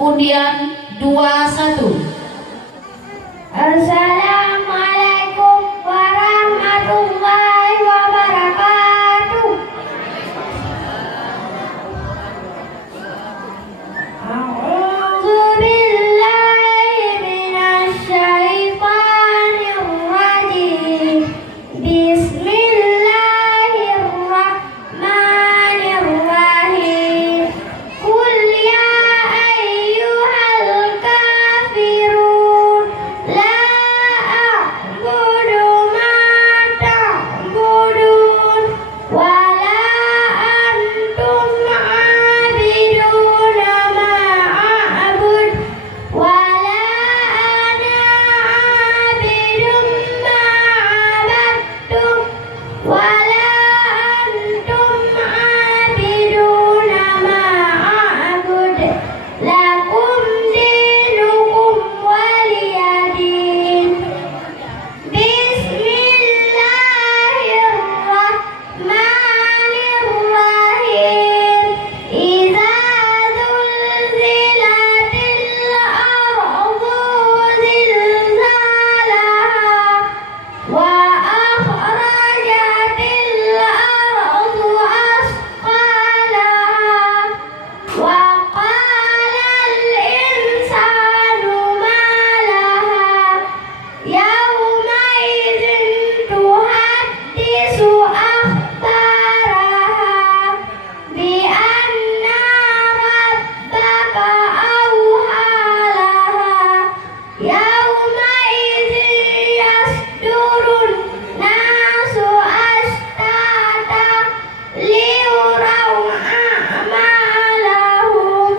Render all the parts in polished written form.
undian 21. Assalamualaikum warahmatullahi wabarakatuh. A'udzu billahi minasy syaithanir rajim. Bismillahirrahmanirrahim. Qul ya ayyuhal kafirun la a'budu ma ta'budun wa la antum 'abiduna ma a'bud wa la ana 'abidun ma 'abadtum wa la antum 'abiduna ma a'bud lakum dinukum waliyadin. Bismillahirrahmanirrahim. Idza zulzilatil ardu zilzalaha wa akhrajatil ardu asqalaha wa qalal insanu ma laha yawma idzin tuhaddisu akhbaraha bi anna rabbaka awha laha yawma idzin yasdurun nasu ashtata liyuraw a'malahum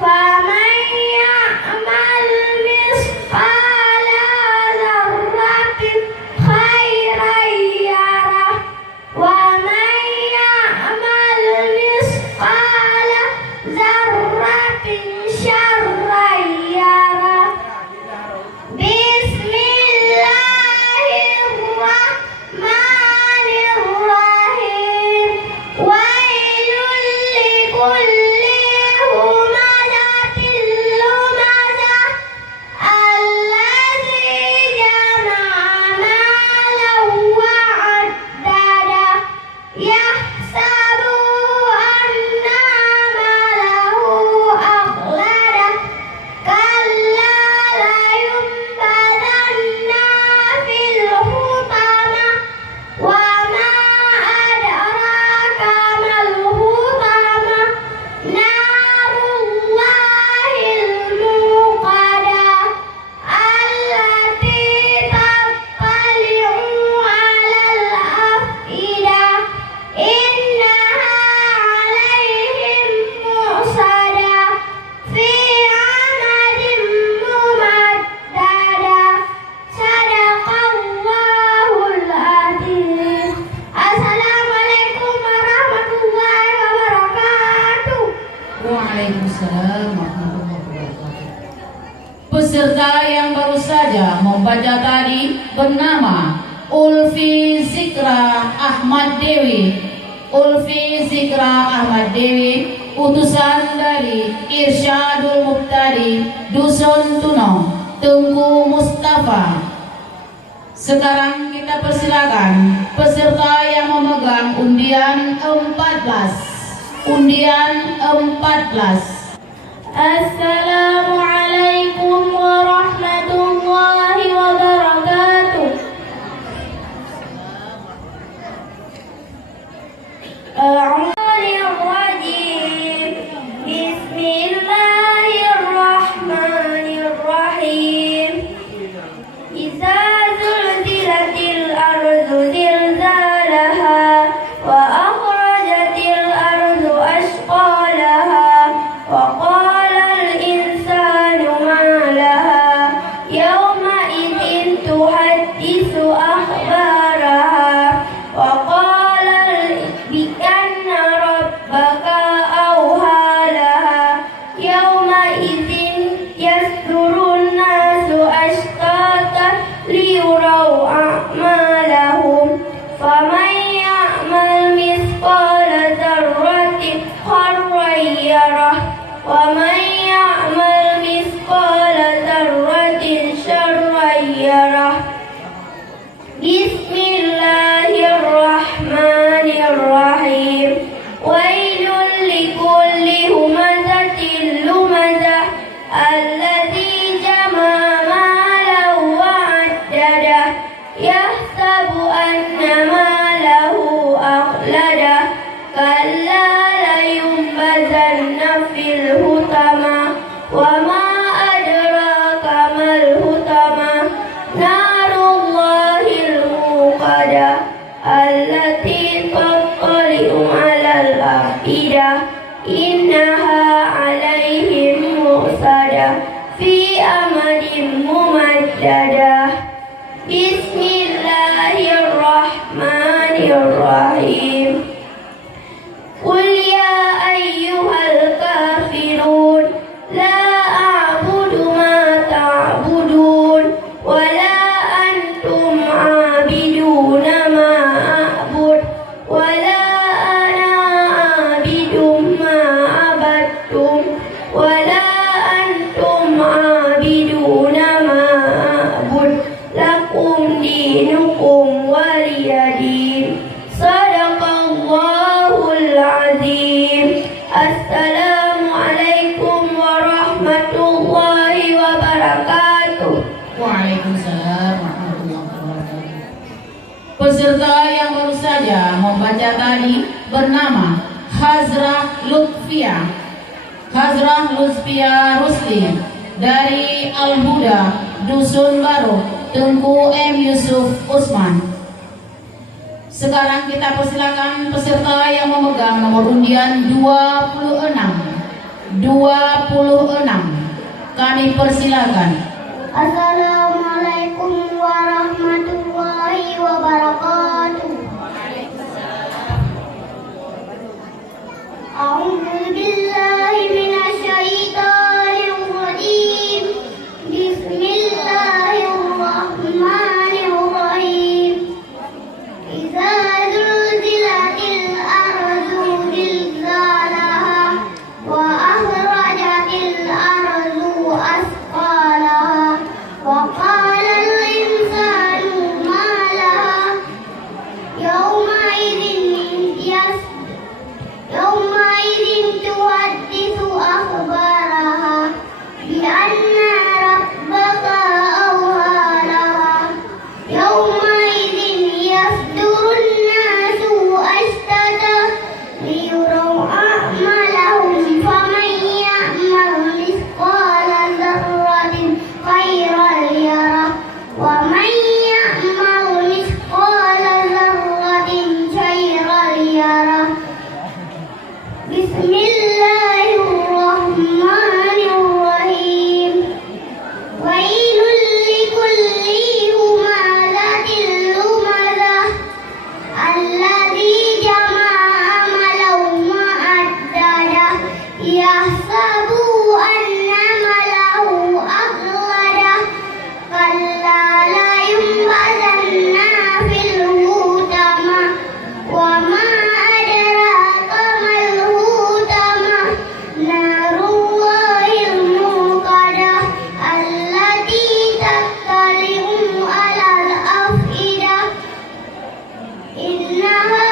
faman ya'mal misqala dzarratin khairan yarah wa man ya'mal misqala dzarratin syarran yarah. Bismillahirrahmanirrahim. Wailul likulli humazatil lumazah alladzi jama'a malan wa 'addada yahsabu anna malahu akhlada kalla la yunbadanna fil hutama wa ma adraka mal hutama narullahil muqadah allati tattali'u 'alal afidah innaha 'alaihim mu'sadah fi 'amadin mumaddadah. Sadaqallahul adzim. Assalamualaikum warahmatullahi wabarakatuh. Waalaikumsalam warahmatullahi wabarakatuh. Peserta yang baru saja membaca tadi bernama Ulfi Zikra Ahmad Dewi. Ulfi Zikra Ahmad Dewi, utusan dari Irsyadul Muqtadi Dusun Tuno, Tengku Mustafa. Sekarang kita persilakan peserta yang memegang undian 14. Undian 14. Assalamualaikum warahmatullahi wabarakatuh. A'udzubillahi Bismillahirrahmanirrahim. Idza zulzilatil ardu zilzalaha wa akhrajatil ardu asqalaha wa qalal insanu ma laha yawma idzin tuhaddisu akhbaraha wa qalal bi anna rabbaka awha laha yawma idzin yasdurun nasu ashtata liyuraw a'malahum faman ya'mal misqala dzarratin khairan yarah wa man ya'mal مرصدا في أمد ممددة بسم الله الرحمن الرحيم قل يا أيها الكافرون لا أعبد ما تعبدون ولا أنتم عابدون ما أعبد ولا أنا عابد ما عبدتم ولا أنتم عابدون ما أعبد لكم دينكم ولي دين صدق الله العظيم السلام عليكم ورحمة الله وبركاته. Waalaikumsalam warahmatullahi wabarakatuh. Peserta yang baru saja membaca tadi bernama Hazrah Lutfia Rusli dari Al-Huda Dusun Baru Tengku M. Yusuf Usman. Sekarang kita persilakan peserta yang memegang nomor undian 26. Kami persilakan. Assalamualaikum warahmatullahi wabarakatuh. A'udzu billahi minasyaitonir rajim. Bismillahirrahmanirrahim. Idza zulzilatil ardu zilzalaha wa akhrajatil ardu asqalaha wa qala al-insanu ma laha yawma idhin tuhaddithu akhbaraha bi anna rabbaka awha laha yawma idhin yasdurun nasu ashtata liyuraw a'malahum faman ya'mal mithqala dzarratin khairan yarah wa man ya'mal mithqala dzarratin syarran yarah. Bismillahirrahmanirrahim. Wailul likulli humazatil lumazah alladzi jama'a malan wa addadah yahsabu anna malahu akhladah kalla la yumbazanna fil hutama wa ma adraka mal hutama narullahil muqadah allati tattali'u alal afidah innaha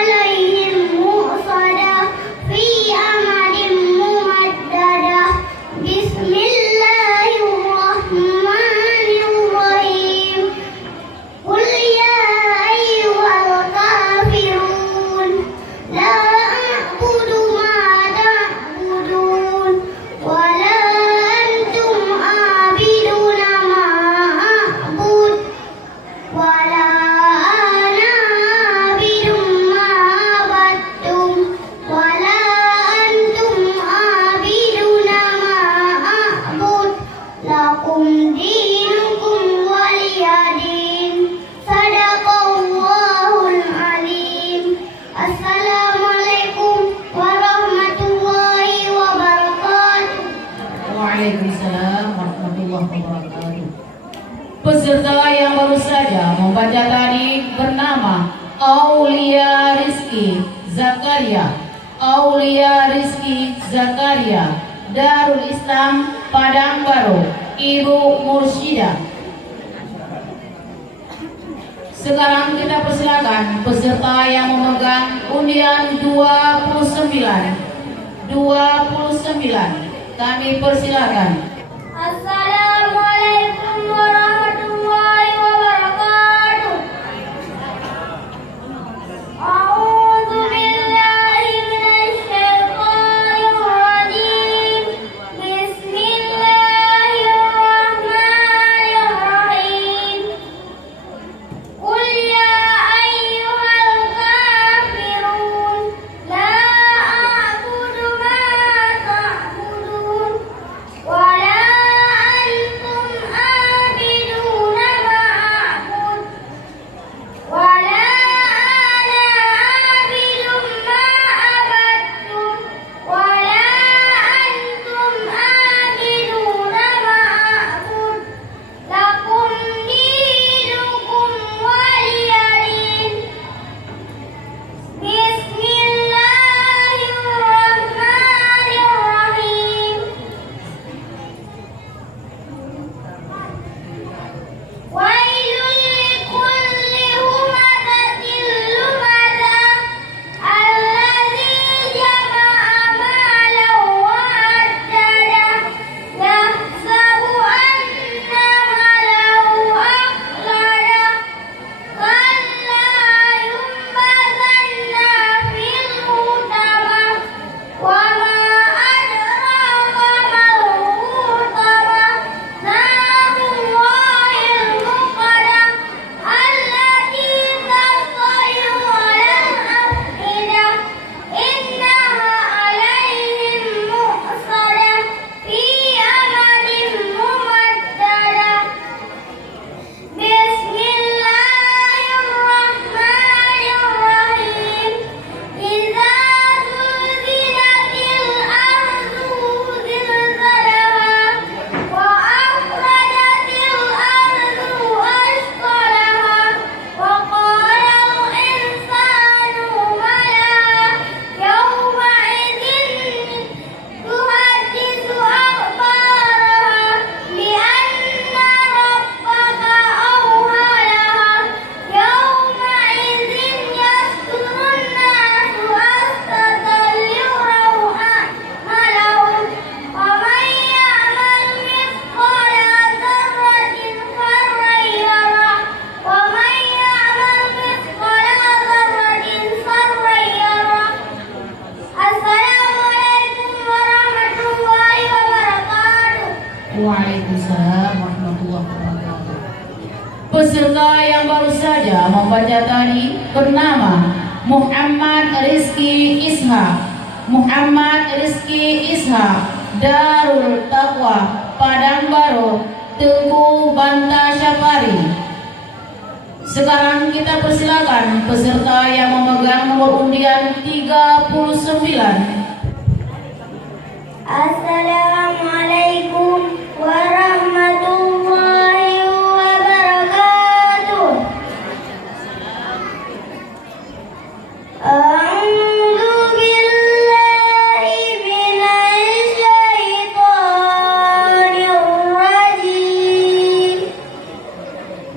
alaihim mu'sadah fi amadin mumaddadah bismillahirrahmanirrahim qul ya ayyuhal kafirun la a'budu ma ta'budun wa la antum 'abiduna ma a'bud wa la ana 'abidun ma 'abadtum wa la antum 'abiduna ma a'bud lakum dinukum waliya din sadaqallahul alim. Assalamualaikum warahmatullahi wabarakatuh. Waalaikumsalam warahmatullahi wabarakatuh. Peserta yang baru saja membaca tadi bernama Aulia Rizki Zakaria Darul Islam Padang Baru Ibu Mursyidah. Sekarang kita persilakan peserta yang memegang undian 29. Kami persilakan. Assalamualaikum warahmatullahi wabarakatuh. A'udzu billahi minasy syaithanir rajim. Bismillahirrahmanirrahim. Qul ya ayyuhal kafirun la a'budu ma ta'budun wa Waalaikumsalam warahmatullahi wabarakatuh. Peserta yang baru saja membaca tadi bernama Muhammad Rizky Ishak. Muhammad Rizky Ishak, Darul Taqwa, Padang Baru, Tengku Banta Syafari. Sekarang kita persilakan peserta yang memegang nomor undian 39. Assalamualaikum warahmatullahi wabarakatuh. A'udzu billahi minasy syaithanir rajim.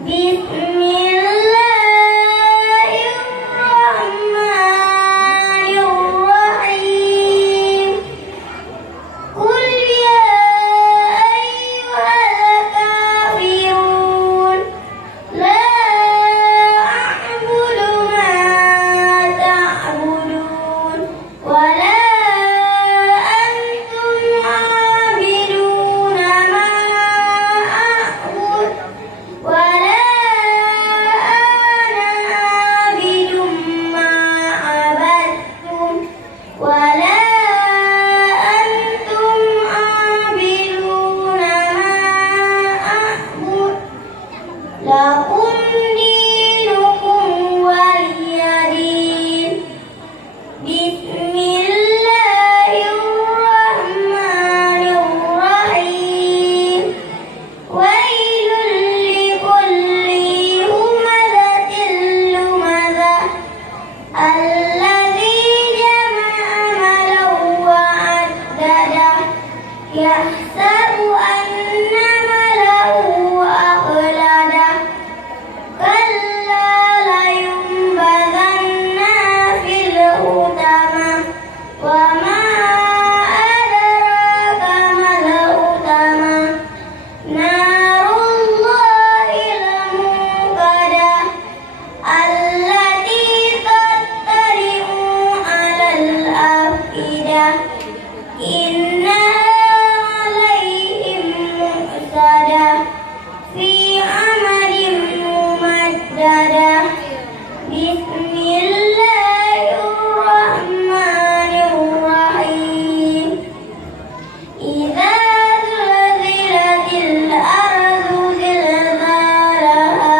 Bismillahirrahmanirrahim. Qul ya ayyuhal kafirun la a'budu ma ta'budun wa la antum 'abiduna ma a'bud wa la ana 'abidun ma 'abadtum wa la antum 'abiduna ma a'bud lakum dinukum waliyadin. Bismillahirrahmanirrahim. Wailul likulli humazatin lumazah alladzi jama'a malan wa 'addadah yahsabu anna malahu akhladah kalla layumbazanna fil hutamah wa ma adraka mal hutamah narullahil muqadah allati tattali'u 'alal afidah innaha 'alaihim mu'sadah fi 'amalin mumaddadah. Bismillahirrahmanirrahim. Idza zulzilatil ardu zilzalaha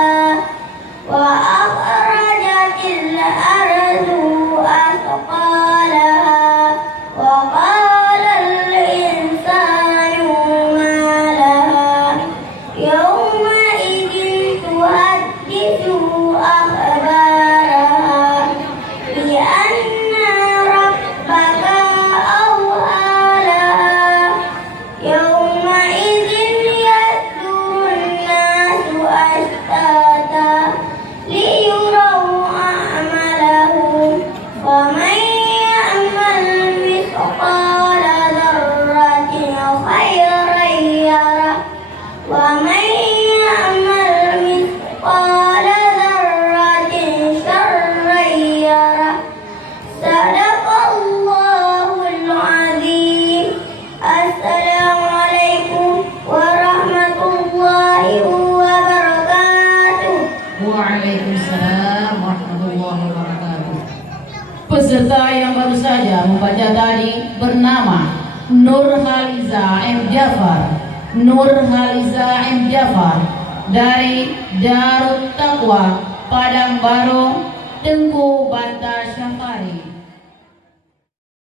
wa akhrajatil ardu athqalaha wa qalal insanu ma laha yawma idzin tuhaddithu akhbaraha bi anna rabbaka awhalaha yawma idzin yasdurun nasu ashtata liyuraw a'malahum faman ya'mal mithqala dzarratin khairan yarah wa man ya'mal mithqala dzarratin syarran yarah. Sadaqallahul azim. Assalamualaikum warahmatullahi wabarakatuh. Waalaikumsalam warahmatullahi wabarakatuh. Peserta yang baru saja membaca tadi bernama Nurhaliza M. Jafar. Nurhaliza M. Jafar dari Darut Taqwa, Padang Baru, Tengku Banta Syafari.